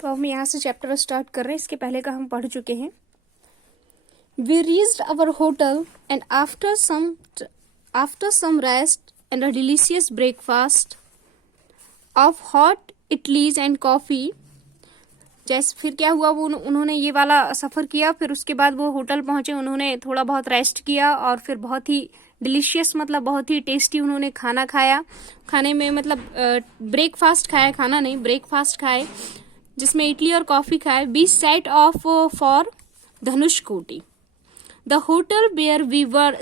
तो हम यहाँ से चैप्टर स्टार्ट कर रहे हैं। इसके पहले का हम पढ़ चुके हैं। We reached our hotel and after some rest and a delicious breakfast of hot idlis and coffee, जैसे फिर क्या हुआ, वो उन्होंने ये वाला सफ़र किया, फिर उसके बाद वो होटल पहुंचे, उन्होंने थोड़ा बहुत रेस्ट किया और फिर बहुत ही डिलीशियस मतलब बहुत ही टेस्टी उन्होंने खाना खाया। खाने में मतलब ब्रेकफास्ट खाया, खाना नहीं ब्रेकफास्ट खाए, जिसमें इडली और कॉफ़ी खाए। We set off for Dhanushkodi. The hotel where we were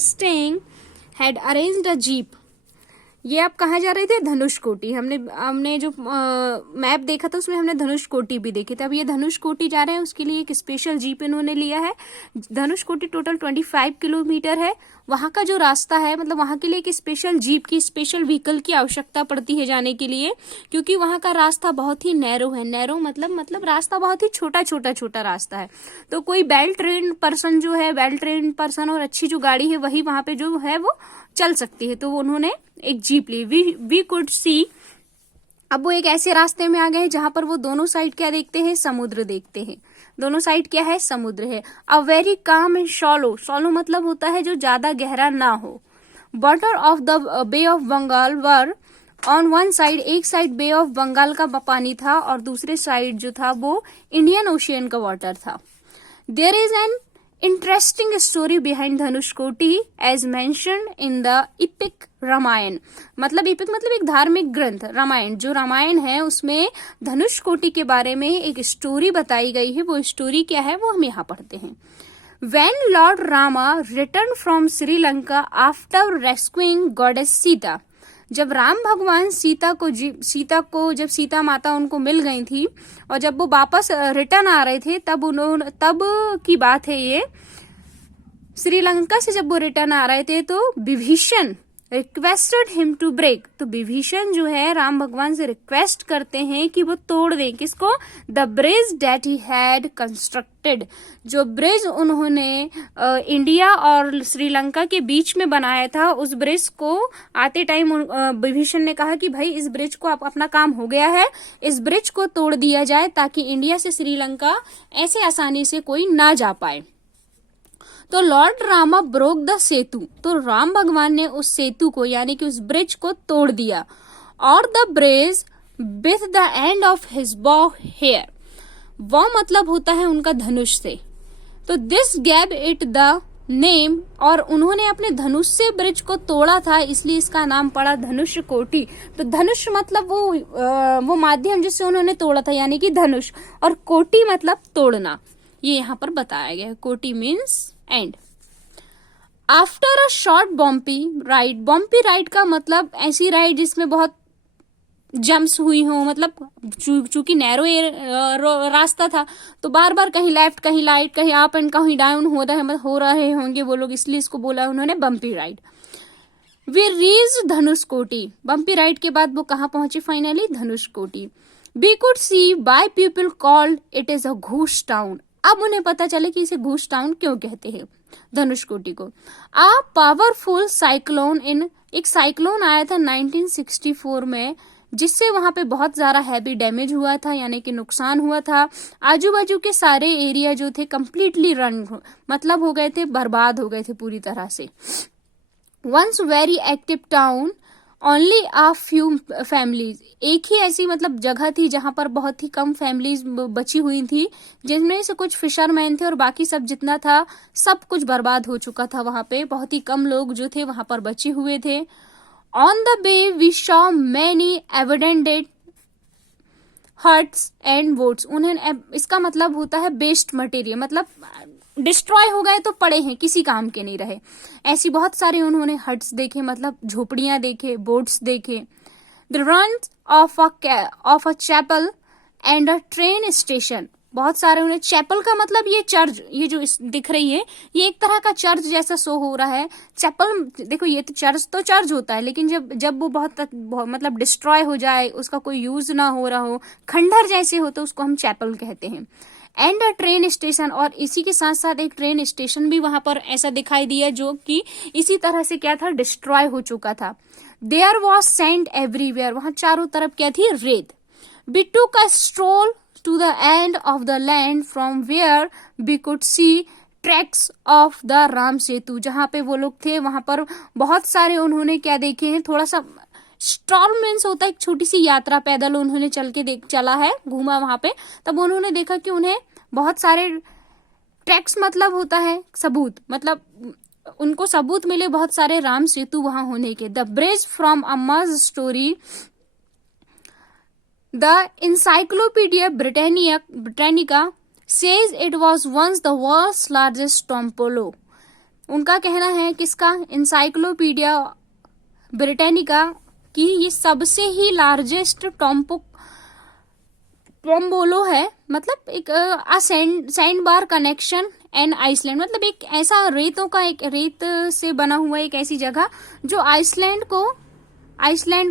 staying had arranged a jeep. ये आप कहाँ जा रहे थे? धनुषकोटी। हमने जो मैप देखा था उसमें हमने धनुषकोटी भी देखी थी। अब ये धनुषकोटी जा रहे हैं, उसके लिए एक स्पेशल जीप इन्होंने लिया है। धनुषकोटी टोटल 25 किलोमीटर है। वहाँ का जो रास्ता है मतलब वहाँ के लिए एक स्पेशल जीप की, स्पेशल व्हीकल की आवश्यकता पड़ती है जाने के लिए, क्योंकि वहाँ का रास्ता बहुत ही नैरो है। नैरो मतलब रास्ता बहुत ही छोटा रास्ता है। तो कोई वेल ट्रेन्ड पर्सन जो है, वेल ट्रेन्ड पर्सन और अच्छी जो गाड़ी है वही वहाँ पे जो है वो चल सकती है। तो उन्होंने एक जीप ली। We could see. अब वो एक ऐसे रास्ते में आ गए जहां पर वो दोनों साइड क्या देखते हैं? समुद्र देखते हैं। दोनों साइड क्या है? समुद्र है। A very calm and shallow. Shallow मतलब होता है जो ज्यादा गहरा ना हो। Water of the Bay of Bengal were on one side. एक साइड बे ऑफ बंगाल का पानी था और दूसरे साइड जो था वो इंडियन ओशियन का वाटर था। There is an interesting story behind Dhanushkodi as mentioned in the epic Ramayan. मतलब इपिक मतलब एक धार्मिक ग्रंथ रामायण। जो रामायण है उसमें धनुषकोटी के बारे में एक स्टोरी बताई गई है। वो स्टोरी क्या है वो हम यहाँ पढ़ते हैं। When Lord Rama returned from Sri Lanka after rescuing goddess Sita. जब राम भगवान सीता को जब सीता माता उनको मिल गई थी और जब वो वापस रिटर्न आ रहे थे तब की बात है ये। श्रीलंका से जब वो रिटर्न आ रहे थे तो Vibhishan requested him to break. तो विभीषण जो है राम भगवान से रिक्वेस्ट करते हैं कि वो तोड़ दें किसको? The bridge that he had constructed. जो ब्रिज उन्होंने इंडिया और श्रीलंका के बीच में बनाया था, उस ब्रिज को आते टाइम विभीषण ने कहा कि भाई इस ब्रिज को अपना काम हो गया है, इस ब्रिज को तोड़ दिया जाए ताकि इंडिया से श्रीलंका ऐसे आसानी से कोई ना जा पाए। तो लॉर्ड रामा ब्रोक द सेतु। तो राम भगवान ने उस सेतु को यानी कि उस ब्रिज को तोड़ दिया। और the bridge with the end of his बॉ हेयर। वो मतलब होता है उनका धनुष से। तो this gave it the name. और उन्होंने अपने धनुष से ब्रिज को तोड़ा था इसलिए इसका नाम पड़ा धनुषकोटी। तो धनुष मतलब वो माध्यम जिससे उन्होंने तोड़ा था यानी कि धनुष, और कोटि मतलब तोड़ना। ये यहाँ पर बताया गया है। कोटि means end. After a short bumpy ride का मतलब ऐसी राइड जिसमें बहुत जंप्स हुई हो, मतलब चूंकि नैरो रास्ता था तो बार बार कहीं लेफ्ट कहीं राइट कहीं अप एंड कहीं डाउन हो रहे होंगे वो लोग, इसलिए इसको बोला उन्होंने bumpy ride. We reach Dhanushkodi. Bumpy ride के बाद वो कहाँ पहुंचे? Finally Dhanushkodi. We could see by people called it is a घूस टाउन। अब उन्हें पता चले कि इसे घूस टाउन क्यों कहते हैं धनुषकोटी को। आ पावरफुल साइक्लोन एक साइक्लोन आया था 1964 में, जिससे वहां पे बहुत ज्यादा हैवी डैमेज हुआ था यानी कि नुकसान हुआ था। आजू बाजू के सारे एरिया जो थे कंप्लीटली मतलब हो गए थे, बर्बाद हो गए थे पूरी तरह से। Once very active town only a few families. एक ही ऐसी मतलब जगह थी जहां पर बहुत ही कम फैमिलीज बची हुई थी, जिनमें से कुछ फिशरमैन थे और बाकी सब जितना था सब कुछ बर्बाद हो चुका था। वहां पे बहुत ही कम लोग जो थे वहां पर बचे हुए थे। On the bay we saw many abandoned huts and boats. उन्हें इसका मतलब होता है बेस्ट मटेरियल, मतलब डिस्ट्रॉय हो गए तो पड़े हैं, किसी काम के नहीं रहे। ऐसी बहुत सारे उन्होंने हट्स देखे, मतलब झोपड़ियां देखे, बोट्स देखे। The ruin of a chapel and a train station. बहुत सारे उन्हें चैपल का मतलब ये चर्च, ये जो दिख रही है ये एक तरह का चर्च जैसा शो हो रहा है। चैपल देखो ये तो चर्च होता है, लेकिन जब वो बहुत मतलब डिस्ट्रॉय हो जाए, उसका कोई यूज ना हो रहा हो, खंडहर जैसे हो, तो उसको हम चैपल कहते हैं। And a train station. और इसी के साथ साथ एक ट्रेन स्टेशन भी वहां पर ऐसा दिखाई दिया जो कि इसी तरह से क्या था, डिस्ट्रॉय हो चुका था। There was sand everywhere. वहां चारों तरफ क्या थी? रेत। We took a stroll to the end of the land from where we could see tracks of the Ram Setu. जहाँ पे वो लोग थे वहां पर बहुत सारे उन्होंने क्या देखे हैं, थोड़ा सा स्ट्रॉल मीन्स होता है एक छोटी सी यात्रा, पैदल उन्होंने चला है, घूमा वहां पे, तब उन्होंने देखा कि उन्हें बहुत सारे ट्रैक्स मतलब होता है सबूत, मतलब उनको सबूत मिले बहुत सारे राम सेतु वहां होने के। The bridge from Rama's story, the encyclopedia Britannica says it was once the world's largest tombolo. उनका कहना है किसका, इंसाइक्लोपीडिया ब्रिटानिका की ये सबसे ही लार्जेस्ट टॉम्बोलो है, मतलब एक sand bar connection and island, मतलब एक ऐसा रेतों का एक रेत से बना हुआ एक ऐसी जगह जो आइसलैंड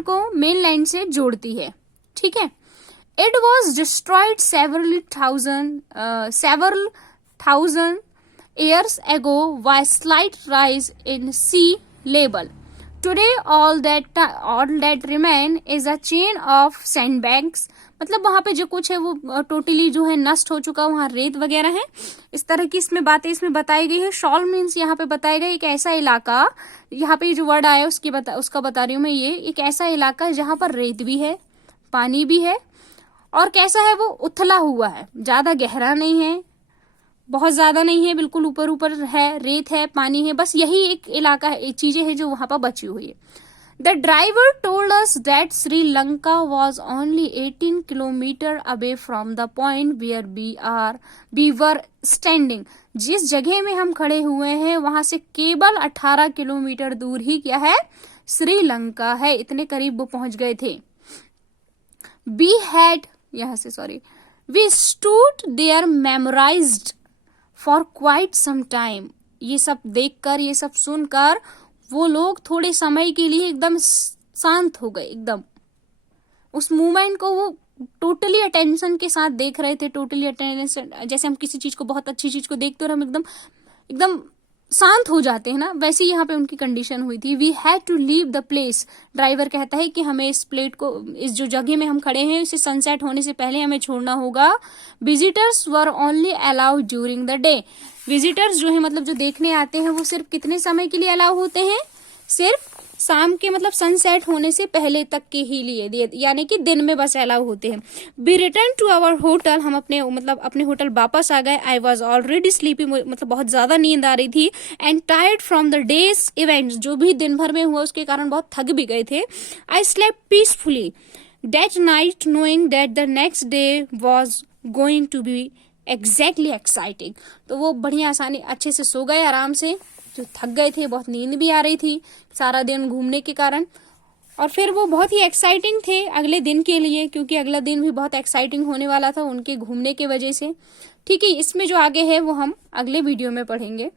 को मेनलैंड से जोड़ती है। ठीक है। It was destroyed several thousand years ago by slight rise in sea level. Today all that remain is a chain of sandbanks, मतलब वहां पे जो कुछ है वो टोटली जो है नष्ट हो चुका, वहां रेत वगैरह है। इस तरह की इसमें बातें इसमें बताई गई है। शॉल मीन्स यहाँ पे बताया गया एक ऐसा इलाका, यहाँ पे जो वर्ड आया उसका बता रही हूँ मैं, ये एक ऐसा इलाका है जहां पर रेत भी है, पानी भी है, और कैसा है वो उथला हुआ है, ज्यादा गहरा नहीं है, बहुत ज्यादा नहीं है, बिल्कुल ऊपर ऊपर है, रेत है, पानी है, बस यही एक इलाका है, एक चीजें है जो वहां पर बची हुई है। The driver told us that Sri Lanka was only 18 kilometre away from the point where we were standing. जिस जगह में हम खड़े हुए हैं वहां से केवल 18 किलोमीटर दूर ही क्या है, श्रीलंका है, इतने करीब वो पहुंच गए थे। We stood there memorized for quite some time। ये सब देखकर, ये सब सुनकर वो लोग थोड़े समय के लिए एकदम शांत हो गए, एकदम उस मूवमेंट को वो टोटली अटेंशन के साथ देख रहे थे, टोटली अटेंशन, जैसे हम किसी चीज को, बहुत अच्छी चीज को देखते और हम एकदम शांत हो जाते हैं ना, वैसे यहाँ पे उनकी कंडीशन हुई थी। We had to leave the place. Driver कहता है कि हमें इस जो जगह में हम खड़े हैं इसे सनसेट होने से पहले हमें छोड़ना होगा। Visitors were only allowed during the day. Visitors जो है मतलब जो देखने आते हैं वो सिर्फ कितने समय के लिए अलाउ होते हैं, सिर्फ शाम के मतलब सनसेट होने से पहले तक के ही लिए, यानी कि दिन में बस अलाउ होते हैं। We return to our hotel. हम अपने होटल वापस आ गए। आई वॉज ऑलरेडी स्लीपी, मतलब बहुत ज्यादा नींद आ रही थी। And tired from the days events, जो भी दिन भर में हुआ उसके कारण बहुत थक भी गए थे। I slept peacefully that night knowing that the next day was going to be exactly exciting. तो वो बढ़िया आसानी अच्छे से सो गए आराम से, जो थक गए थे, बहुत नींद भी आ रही थी सारा दिन घूमने के कारण, और फिर वो बहुत ही एक्साइटिंग थे अगले दिन के लिए, क्योंकि अगला दिन भी बहुत एक्साइटिंग होने वाला था उनके घूमने के वजह से। ठीक है, इसमें जो आगे है वो हम अगले वीडियो में पढ़ेंगे।